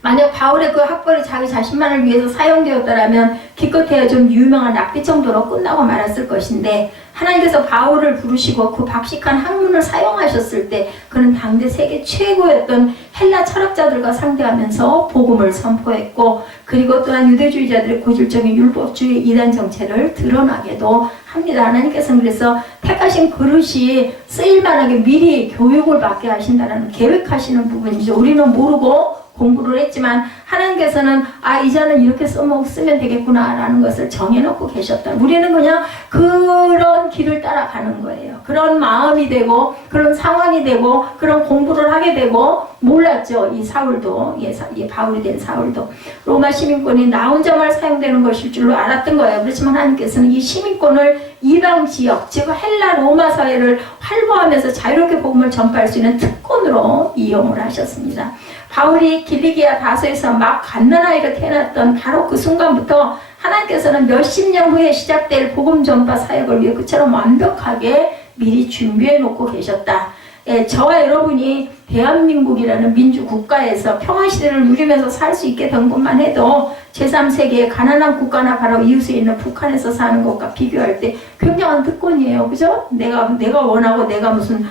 만약 바울의 그 학벌이 자기 자신만을 위해서 사용되었다면 기껏해야 좀 유명한 랍비 정도로 끝나고 말았을 것인데 하나님께서 바울을 부르시고 그 박식한 학문을 사용하셨을 때 그는 당대 세계 최고였던 헬라 철학자들과 상대하면서 복음을 선포했고 그리고 또한 유대주의자들의 고질적인 율법주의 이단 정체를 드러나게도 합니다. 하나님께서는 그래서 택하신 그릇이 쓰일만하게 미리 교육을 받게 하신다는 계획하시는 부분이죠. 우리는 모르고 공부를 했지만 하나님께서는 이 자는 이렇게 쓰면 되겠구나 라는 것을 정해놓고 계셨다. 우리는 그냥 그런 길을 따라가는 거예요. 그런 마음이 되고 그런 상황이 되고 그런 공부를 하게 되고 몰랐죠. 이 사울도 바울이 된 사울도 로마 시민권이 나 혼자만 사용되는 것일 줄로 알았던 거예요. 그렇지만 하나님께서는 이 시민권을 이방 지역 즉 헬라 로마 사회를 활보하면서 자유롭게 복음을 전파할 수 있는 특권으로 이용을 하셨습니다. 바울이 길리기아 다소에서 막 갓난아이로 태어났던 바로 그 순간부터 하나님께서는 몇십 년 후에 시작될 복음 전파 사역을 위해 그처럼 완벽하게 미리 준비해 놓고 계셨다. 저와 여러분이 대한민국이라는 민주국가에서 평화시대를 누리면서 살 수 있게 된 것만 해도 제3세계의 가난한 국가나 바로 이웃에 있는 북한에서 사는 것과 비교할 때 굉장한 특권이에요. 그죠? 내가 원하고 내가 무슨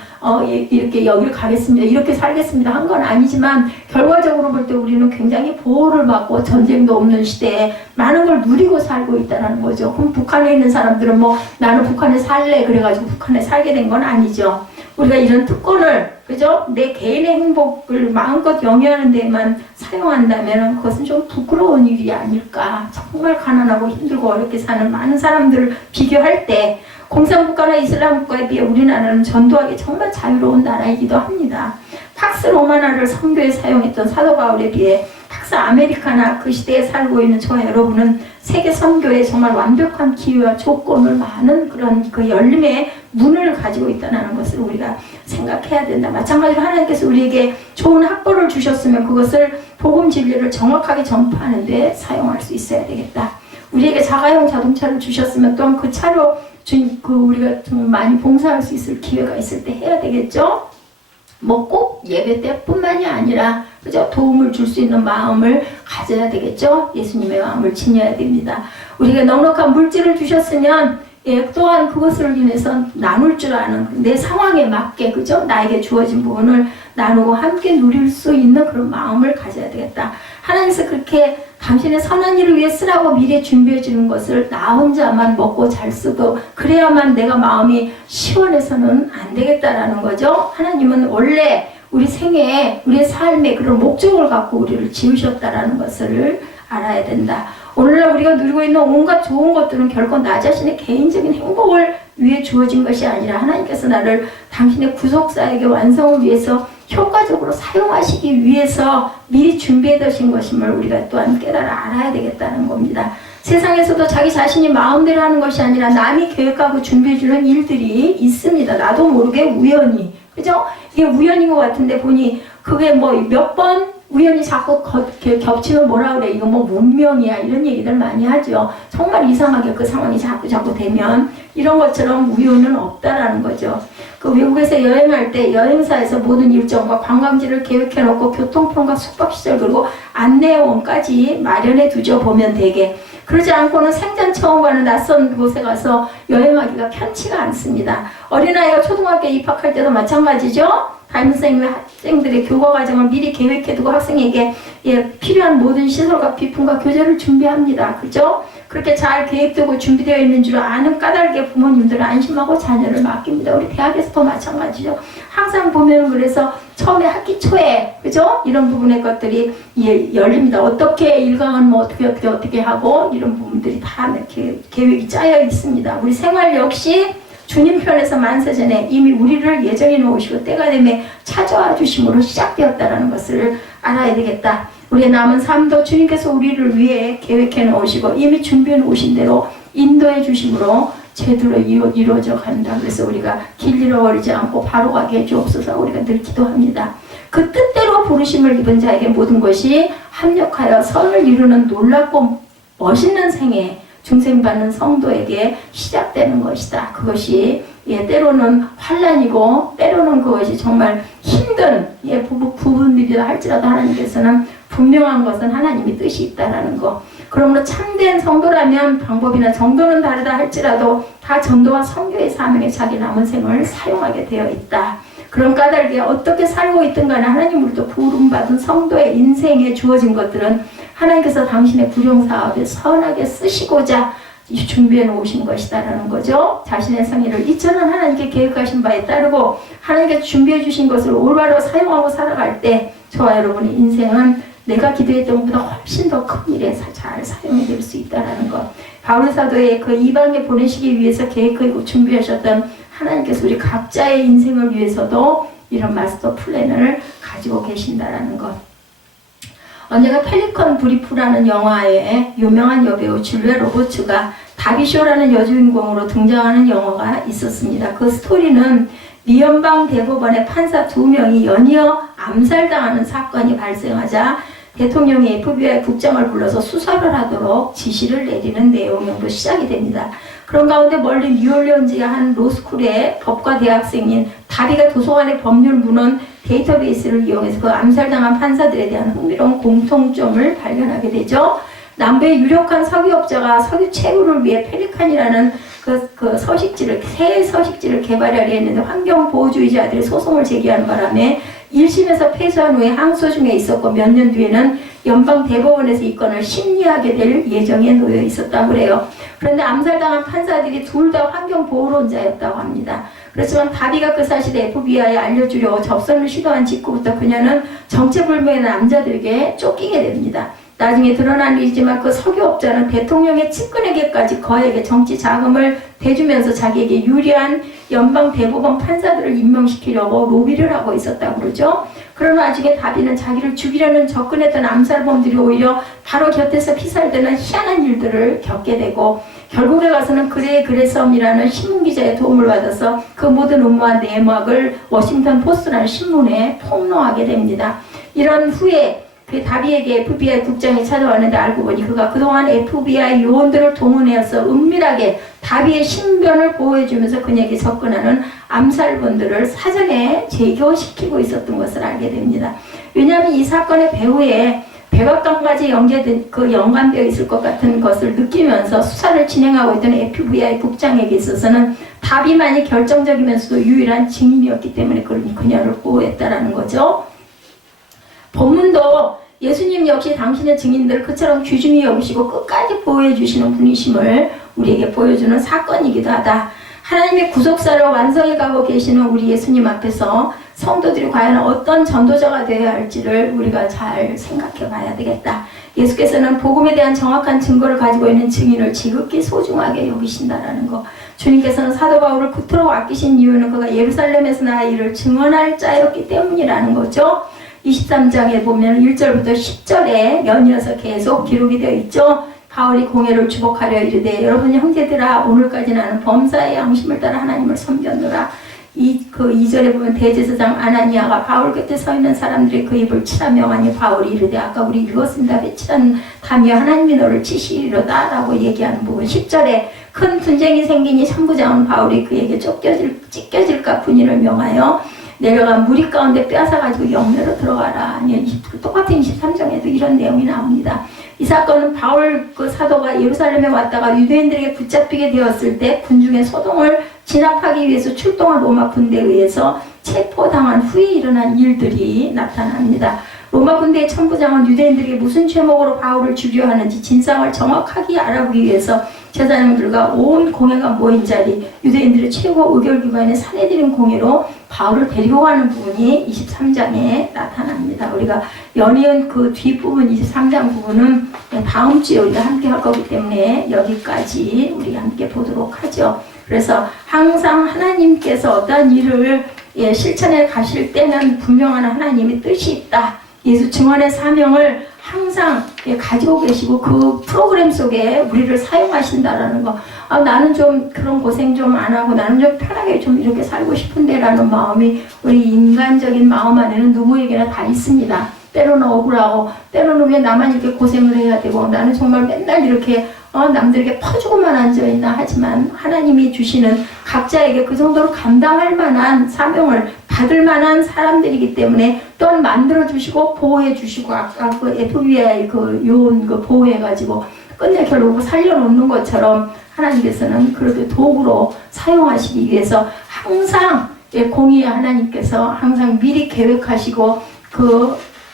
이렇게 여기를 가겠습니다. 이렇게 살겠습니다. 한 건 아니지만 결과적으로 볼 때 우리는 굉장히 보호를 받고 전쟁도 없는 시대에 많은 걸 누리고 살고 있다는 거죠. 그럼 북한에 있는 사람들은 나는 북한에 살래 그래가지고 북한에 살게 된 건 아니죠. 우리가 이런 특권을 그죠? 내 개인의 행복을 마음껏 영위하는 데만 사용한다면 그것은 좀 부끄러운 일이 아닐까. 정말 가난하고 힘들고 어렵게 사는 많은 사람들을 비교할 때 공산국가나 이슬람 국가에 비해 우리나라는 전도하기 정말 자유로운 나라이기도 합니다. 팍스 로마나를 선교에 사용했던 사도 바울에 비해 팍스 아메리카나 그 시대에 살고 있는 저와 여러분은 세계 선교에 정말 완벽한 기회와 조건을 많은 그런 그 열림의 문을 가지고 있다는 것을 우리가 생각해야 된다. 마찬가지로 하나님께서 우리에게 좋은 학벌을 주셨으면 그것을 복음 진리를 정확하게 전파하는 데 사용할 수 있어야 되겠다. 우리에게 자가용 자동차를 주셨으면 또한 그 차로 우리가 좀 많이 봉사할 수 있을 기회가 있을 때 해야 되겠죠. 뭐 꼭 예배 때뿐만이 아니라 그죠? 도움을 줄 수 있는 마음을 가져야 되겠죠. 예수님의 마음을 지녀야 됩니다. 우리가 넉넉한 물질을 주셨으면 또한 그것을 인해서 나눌 줄 아는 내 상황에 맞게 그죠? 나에게 주어진 부분을 나누고 함께 누릴 수 있는 그런 마음을 가져야 되겠다. 하나님께서 그렇게 당신의 선한 일을 위해 쓰라고 미리 준비해 주는 것을 나 혼자만 먹고 잘 쓰고 그래야만 내가 마음이 시원해서는 안 되겠다라는 거죠. 하나님은 원래 우리 생애에 우리의 삶에 그런 목적을 갖고 우리를 지으셨다라는 것을 알아야 된다. 오늘날 우리가 누리고 있는 온갖 좋은 것들은 결코 나 자신의 개인적인 행복을 위해 주어진 것이 아니라 하나님께서 나를 당신의 구속사역의 완성을 위해서 효과적으로 사용하시기 위해서 미리 준비해 두신 것임을 우리가 또한 깨달아 알아야 되겠다는 겁니다. 세상에서도 자기 자신이 마음대로 하는 것이 아니라 남이 계획하고 준비해 주는 일들이 있습니다. 나도 모르게 우연히. 그죠? 이게 우연인 것 같은데 보니 그게 뭐 몇 번 우연히 자꾸 겹치면 뭐라 그래. 이거 뭐 운명이야. 이런 얘기들 많이 하죠. 정말 이상하게 그 상황이 자꾸 되면 이런 것처럼 우연은 없다라는 거죠. 그 외국에서 여행할 때 여행사에서 모든 일정과 관광지를 계획해놓고 교통편과 숙박시설 그리고 안내원까지 마련해 두죠. 보면 되게. 그러지 않고는 생전 처음 가는 낯선 곳에 가서 여행하기가 편치가 않습니다. 어린아이가 초등학교에 입학할 때도 마찬가지죠. 담임선생님이 학생들의 교과 과정을 미리 계획해두고 학생에게 필요한 모든 시설과 비품과 교재를 준비합니다. 그죠? 그렇게 잘 계획되고 준비되어 있는 줄 아는 까닭에 부모님들은 안심하고 자녀를 맡깁니다. 우리 대학에서도 마찬가지죠. 항상 보면 그래서 처음에 학기 초에 그죠? 이런 부분의 것들이 열립니다. 어떻게 1강은 뭐 어떻게 하고 이런 부분들이 다 이렇게 계획이 짜여 있습니다. 우리 생활 역시 주님 편에서 만세전에 이미 우리를 예정해 놓으시고 때가 되면 찾아와 주심으로 시작되었다는 것을 알아야 되겠다. 우리의 남은 삶도 주님께서 우리를 위해 계획해 놓으시고 이미 준비해 놓으신 대로 인도해 주심으로 제대로 이루어져 간다. 그래서 우리가 길 잃어버리지 않고 바로 가게 해주옵소서. 우리가 늘 기도합니다. 그 뜻대로 부르심을 입은 자에게 모든 것이 합력하여 선을 이루는 놀랍고 멋있는 생애 중생받는 성도에게 시작되는 것이다. 그것이 때로는 환난이고 때로는 그것이 정말 힘든 부분들이라 할지라도 하나님께서는 분명한 것은 하나님의 뜻이 있다라는 거. 그러므로 참된 성도라면 방법이나 정도는 다르다 할지라도 다 전도와 선교의 사명에 자기 남은 생을 사용하게 되어 있다. 그런 까닭에 어떻게 살고 있든 간에 하나님으로부터 부름받은 성도의 인생에 주어진 것들은 하나님께서 당신의 부령사업에 선하게 쓰시고자 준비해 놓으신 것이다라는 거죠. 자신의 성의를 이처럼 하나님께 계획하신 바에 따르고 하나님께 준비해 주신 것을 올바로 사용하고 살아갈 때 저와 여러분의 인생은 내가 기도했던 것보다 훨씬 더 큰 일에 잘 사용이 될 수 있다는 것. 바울 사도의 그 이방에 보내시기 위해서 계획하고 준비하셨던 하나님께서 우리 각자의 인생을 위해서도 이런 마스터 플랜을 가지고 계신다라는 것. 언제가 펠리컨 브리프라는 영화에 유명한 여배우 줄리아 로버츠가 다비쇼라는 여주인공으로 등장하는 영화가 있었습니다. 그 스토리는 미연방 대법원의 판사 2명이 연이어 암살당하는 사건이 발생하자 대통령이 FBI 국장을 불러서 수사를 하도록 지시를 내리는 내용으로 시작이 됩니다. 그런 가운데 멀리 뉴올리언즈의 한 로스쿨의 법과 대학생인 다비가 도서관의 법률 문헌 데이터베이스를 이용해서 그 암살당한 판사들에 대한 흥미로운 공통점을 발견하게 되죠. 남부의 유력한 석유업자가 석유 채굴을 위해 펠리칸이라는 그 서식지를, 새 서식지를 개발하려 했는데 환경보호주의자들이 소송을 제기하는 바람에 1심에서 패소한 후에 항소 중에 있었고 몇 년 뒤에는 연방 대법원에서 이 건을 심리하게 될 예정에 놓여 있었다고 그래요. 그런데 암살당한 판사들이 둘 다 환경보호론자였다고 합니다. 그렇지만 다비가 그 사실을 FBI에 알려주려고 접선을 시도한 직후부터 그녀는 정체불명의 남자들에게 쫓기게 됩니다. 나중에 드러난 일이지만 그 석유업자는 대통령의 측근에게까지 거액의 정치 자금을 대주면서 자기에게 유리한 연방 대법원 판사들을 임명시키려고 로비를 하고 있었다고 그러죠. 그런 와중에 다비는 자기를 죽이려는 접근했던 암살범들이 오히려 바로 곁에서 피살되는 희한한 일들을 겪게 되고, 결국에 가서는 그레섬이라는 신문기자의 도움을 받아서 그 모든 음모와 내막을 워싱턴 포스트라는 신문에 폭로하게 됩니다. 이런 후에 그 다비에게 FBI 국장이 찾아왔는데 알고 보니 그가 그동안 FBI 요원들을 동원해서 은밀하게 다비의 신변을 보호해주면서 그에게 접근하는 암살범들을 사전에 제거시키고 있었던 것을 알게 됩니다. 왜냐하면 이 사건의 배후에 백악관까지 연관되어 있을 것 같은 것을 느끼면서 수사를 진행하고 있던 FBI 국장에게 있어서는 다비만이 결정적이면서도 유일한 증인이었기 때문에 그녀를 보호했다라는 거죠. 본문도 예수님 역시 당신의 증인들을 그처럼 귀중히 여기시고 끝까지 보호해 주시는 분이심을 우리에게 보여주는 사건이기도 하다. 하나님의 구속사를 완성해 가고 계시는 우리 예수님 앞에서 성도들이 과연 어떤 전도자가 되어야 할지를 우리가 잘 생각해 봐야 되겠다. 예수께서는 복음에 대한 정확한 증거를 가지고 있는 증인을 지극히 소중하게 여기신다라는 거. 주님께서는 사도 바울을 그토록 아끼신 이유는 그가 예루살렘에서 나의 일을 증언할 자였기 때문이라는 거죠. 23장에 보면 1절부터 10절에 연이어서 계속 기록이 되어 있죠. 바울이 공회를 주복하려 이르되 여러분 형제들아 오늘까지 나는 범사의 양심을 따라 하나님을 섬겼노라. 2절에 보면 대제사장 아나니아가 바울 곁에 서 있는 사람들이 그 입을 치라 명하니 바울이 이르되 아까 우리 읽었습니다. 배치란 다며 하나님이 너를 치시리로다 라고 얘기하는 부분. 10절에 큰 분쟁이 생기니 참부장은 바울이 그에게 찢겨질까 분이를 명하여 내려가 무리 가운데 빼앗아가지고 영내로 들어가라. 똑같은 23장에도 이런 내용이 나옵니다. 이 사건은 바울 그 사도가 예루살렘에 왔다가 유대인들에게 붙잡히게 되었을 때 군중의 소동을 진압하기 위해서 출동한 로마 군대에 의해서 체포당한 후에 일어난 일들이 나타납니다. 로마 군대의 천부장은 유대인들에게 무슨 죄목으로 바울을 죽여 하는지 진상을 정확하게 알아보기 위해서 제사장들과 온 공회가 모인 자리, 유대인들의 최고 의결기관의 사내들인 공회로 바울을 데리고 가는 부분이 23장에 나타납니다. 우리가 연이은 그 뒷부분 23장 부분은 다음 주에 우리가 함께 할 거기 때문에 여기까지 우리 함께 보도록 하죠. 그래서 항상 하나님께서 어떤 일을 실천해 가실 때는 분명한 하나님의 뜻이 있다. 예수 증언의 사명을 항상 가지고 계시고 그 프로그램 속에 우리를 사용하신다라는 거. 나는 좀 그런 고생 좀 안 하고 나는 좀 편하게 좀 이렇게 살고 싶은데 라는 마음이 우리 인간적인 마음 안에는 누구에게나 다 있습니다. 때로는 억울하고 때로는 왜 나만 이렇게 고생을 해야 되고 나는 정말 맨날 이렇게 남들에게 퍼주고만 앉아있나. 하지만 하나님이 주시는 각자에게 그 정도로 감당할 만한 사명을 받을 만한 사람들이기 때문에 또한 만들어주시고 보호해주시고 아까 그 FBI 그 요원 그 보호해가지고 끝내 결국 살려놓는 것처럼 하나님께서는 그렇게 도구로 사용하시기 위해서 항상 공의의 하나님께서 항상 미리 계획하시고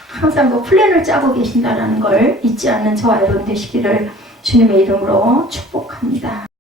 항상 그 플랜을 짜고 계신다는 걸 잊지 않는 저와 여러분 되시기를 주님의 이름으로 축복합니다.